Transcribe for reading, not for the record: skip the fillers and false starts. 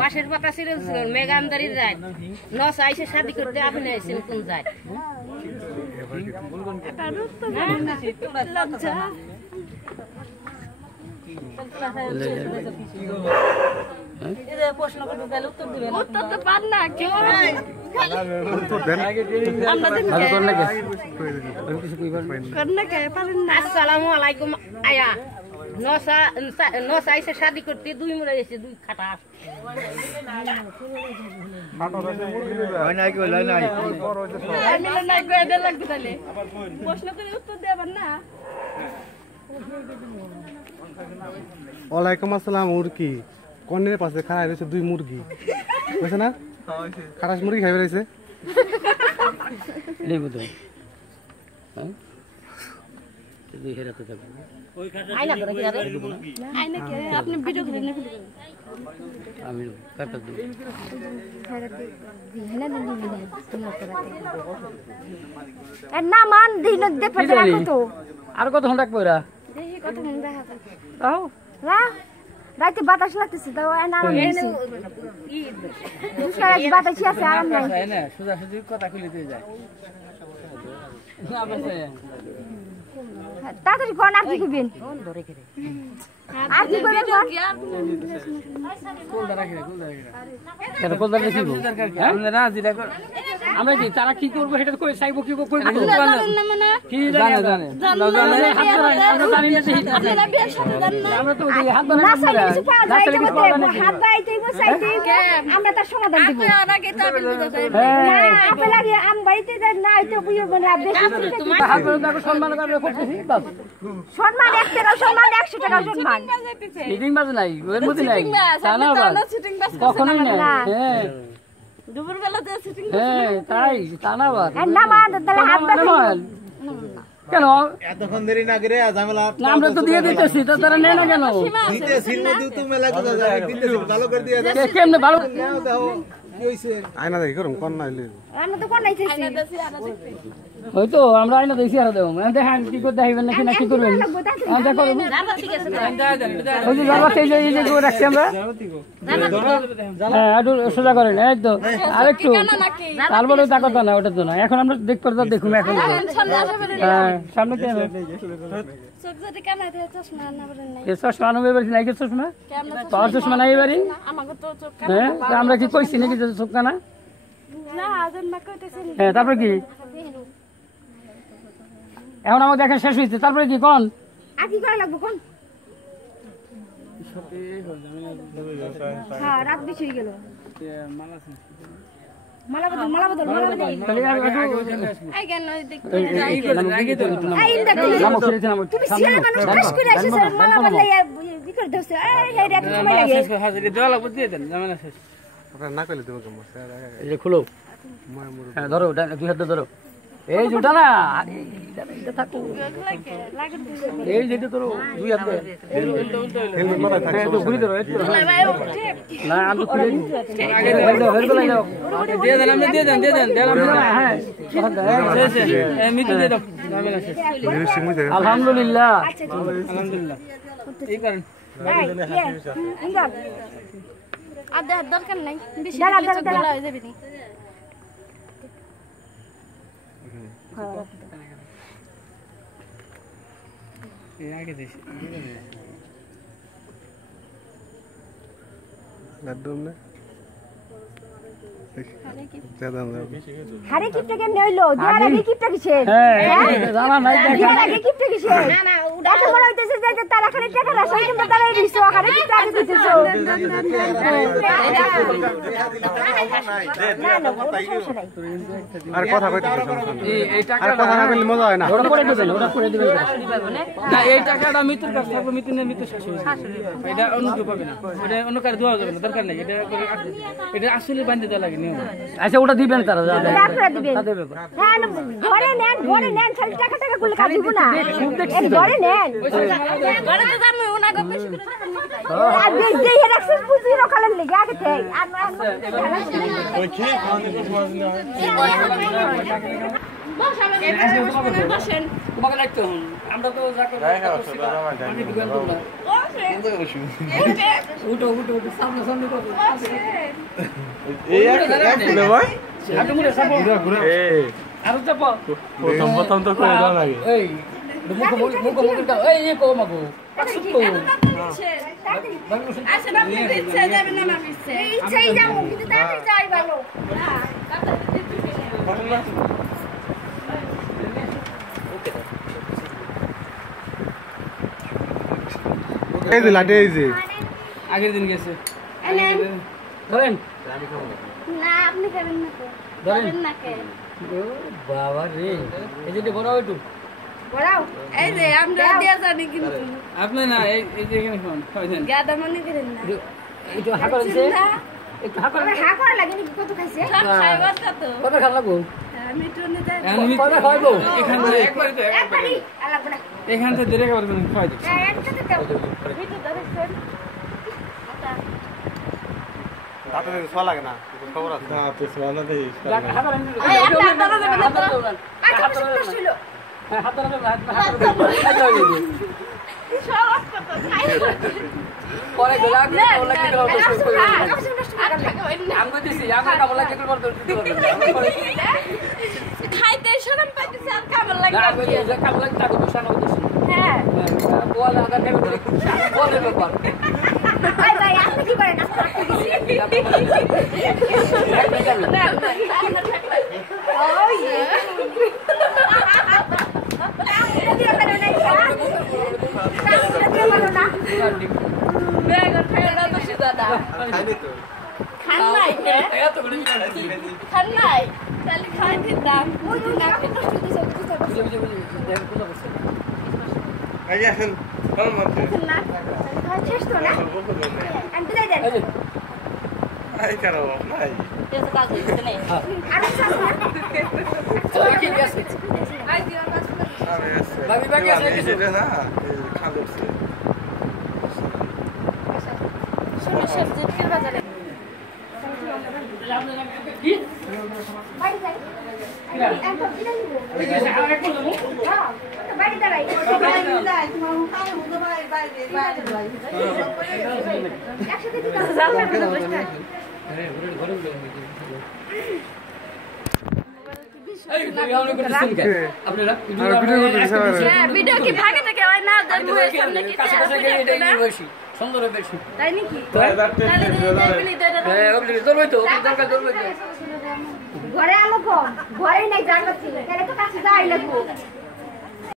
বাসের পাতা ছিল মেঘামদারি যায় নশা এসে শাদি করতে আপনি এসেছেন কোন যায় প্রশ্ন করতে তাহলে উত্তর দিবেন উত্তর তো পান না কেউ আসসালামু আলাইকুম আয়া নশা এসে শাদি করতে 2 মুড়ে এসে 2 খাটা প্রশ্ন করে উত্তর দেবেন না ওয়ালাইকুম আসসালাম মুরগি কনের পাশে খাড়া রয়েছে 2 মুরগি বুঝছ না খারাস মুরগি খাইবে রয়েছে নেই বুঝো হ্যাঁ তুই হেরাতে থাকবি ওই খাটা আইনা করে কি আরে আইনা কি আপনি ভিডিও করে না আমি কাটা দিই হেরাতে দিনা দিন তোমার করাতে না মান দিন দে পড়া কত আর কত ঘন্টা কইরা দেখি কত ঘন্টা হাতে আও না রাতে বাতাস লাগতেছে দাও না আমি ই দুসরা বাতাস আছে আরাম নাই না সুজা সুজি কথা খুলে দিয়ে যায় না বসে তাড়াতাড়ি কোন আর কি কইবেন কোন ধরে করে আর কি কইবেন কোন ধরে করে এটা কোন ধরে কি আমরা না যেটা আমরা কি তারা কি করব সেটা কই চাইবো কি কই কি জানে জানে আমরা জানি না আমরা তো হাত বানাই হাত বাইতেই বসাইতেই আমরা তার সমাধান দিব আগে তো আপিল দিতে চাই না আপেল আগে আম বাড়িতে না হইতো বুইও বনা বেশি হাত বানাই তাকে সম্মান করে করতেছি বাস সম্মান 1 টাকা সম্মান 100 টাকা সম্মান মিটিং বাজ নাই ওর মধ্যে নাই জানা বাস কখনোই না হ্যাঁ দুপুর বেলা যে সিটিং হ্যাঁ তাই জানা বাস না মা তাহলে হাত বানাই কেন এতক্ষণ দেরি না করে ঝামেলা আমরা তো দিয়ে দিতেছি তো তারা নেয় না কেন দিতে ছিল না দিও তো মেলা কথা যায় দিতে ভালো করে দিয়ে দাও কেমনে ভালো দাও কি হইছে আয়না দেখি করম কোন নাইলে আমরা তো কোন নাইতেছি হয়তো আমরা আয়না দেখি আর দেব দেখেন কি করে দেখাইবেন নাকি না কি করবেন আমরা করব ঠিক আছে ওই যে বাবা সেই যে করে রাখছি আমরা হ্যাঁ একটু সোজা করেন একদম আরেকটু তারপরে তা কথা না ওটা তো না এখন আমরা দেখতে পারবো দেখুন এখন হ্যাঁ সামনে কি হবে চোখ যদি কানাতে চশমা না বলেন নাই এই চশমা আনবে বলছি নাই কি চশমা তোর চশমা নাই বাড়ি আমাকে তো চোখ কানা হ্যাঁ আমরা কি কইছি নাকি যে চোখ কানা না আজন মা কইতেছেন হ্যাঁ তারপর কি এখন আমাকে দেখা শেষ হইছে তারপরে কি কোন আর কি করা লাগবে কোন হ্যাঁ রাত বেশি হয়ে গেল মালা বদল আই কেন দেখতে আগে তো নাম করে তুমি সিলা মানুষ কাজ করে আসিস মালা বদলাই কি করে দছে এই রাত সময় লাগে হাজির দেওয়া লাগবে দিয়ে দেন জামানা শেষ আপনারা না কইলে দেব কেমন এই খুলো হ্যাঁ ধরো দুই হাত ধরো এই জুটা না এটা থাকো এই যেটা ধরো দুই হাত হেলমেট মাথায় থাকে তো ঘুরে ধরো না আমি খুলে আগে হেলমেট লাগাও দিয়ে দেন আপনি দিয়ে দেন হ্যাঁ এই মিটি দিয়ে দাও আলহামদুলিল্লাহ এই করেন আর দরকার নাই বেশি হয়ে যাবে নি आगे देख गड्ढों में ज्यादा हरे किप्टे के नहीं लो दियार आगे किप्टे किसे हैं जाना नहीं दियार आगे किप्टे किसे ना ना उड़ा तो बड़ा होते से जाते तारा खरे टाका राशा के बता रही रिसो हरे किप्टे आगे देते सो ना ना আর কথা কইতে এই টাকা আর কথা না বললে মজা হয় না ওটা করে দিবেন না এই টাকাটা মিতুর কাছে থাকবে মিতু শেষ হয়ে যাবে এটা অন্য কেউ পাবে না এটা অন্য কার দেওয়া যাবে না দরকার নাই এটা আসলে বান্ধে দেওয়া লাগে নিয়ম আচ্ছা ওটা দিবেন তারা দিবেন হ্যাঁ ঘরে নেন খালি টাকা করলে কাজ দিব না এই ঘরে নেন ঘরে তো দাম ওনা গো বেশি করে আর দেই হে রাখছিস পুঁজি রখালেন লাগি আগে থেকে আর ওই কি খাওয়াতে তো তোমাকে লাগতো আমরা তো যা করবো উঠো উঠো উঠো সামনে সামনে করো আরো চাপ প্রথম তো করে দাও লাগে এই মুখ মুখ মুখ মুখ এই এ কো মাগো পাকসুত কো আচ্ছা না ইচ্ছা যাবে না আমার ইচ্ছা ইচ্ছাই যাবো কিন্তু তাড়াতাড়ি যাই ভালো এই যে লাটে এই যে আগের দিন গেছে ধরেন না আপনি করেন না তো ধরেন না কে ও বাবা রে এই যে বড় একটু বড়াও এই যে আমরা দিয়া জানি কিন্তু আপনি না এই যে এখানে ফোন খাইছেন গাদা মনে করেন না একটু হা করেছে একটু হা করে হা করা লাগে নাকি কত খাইছে খাইবার তো কত খাওয়া লাগবো আমি তো নে যাই আমি কত খাইবো এখানে একবারই তো একবারই আলাদা না এখান থেকে ধরে খাবার করে খাই দিচ্ছি একসাথে দাও ভিতর ধরে ফেল তাতে সোয়া লাগে না খবর আছে না তো সোয়া না দেই হা করেন এই একটা দাদা যাবে না তো আচ্ছা কষ্ট ছিল হাত ধরে সব কত খাই পরে গোলা গোলা কি করব আমি দিছি আমি কাবলা কি করব দিতে পারবো খাইতে শরম পাইতেছে আর কেমন লাগে কাবলা টাকা দোষানো দিছি হ্যাঁ বল আদা নেবে বলে ব্যাপার ভাই ভাই আপনি কি করেন আপনি না ওই খান নাই খান নাই তাহলে খাই দিতাম ভিডিও কি ভাগে থেকে হয় না সুন্দর বেশি তাই নাকি ঘরে আলো কম ঘরে নাই জানলা ছিল তাহলে তো কাছে যাই লাগবো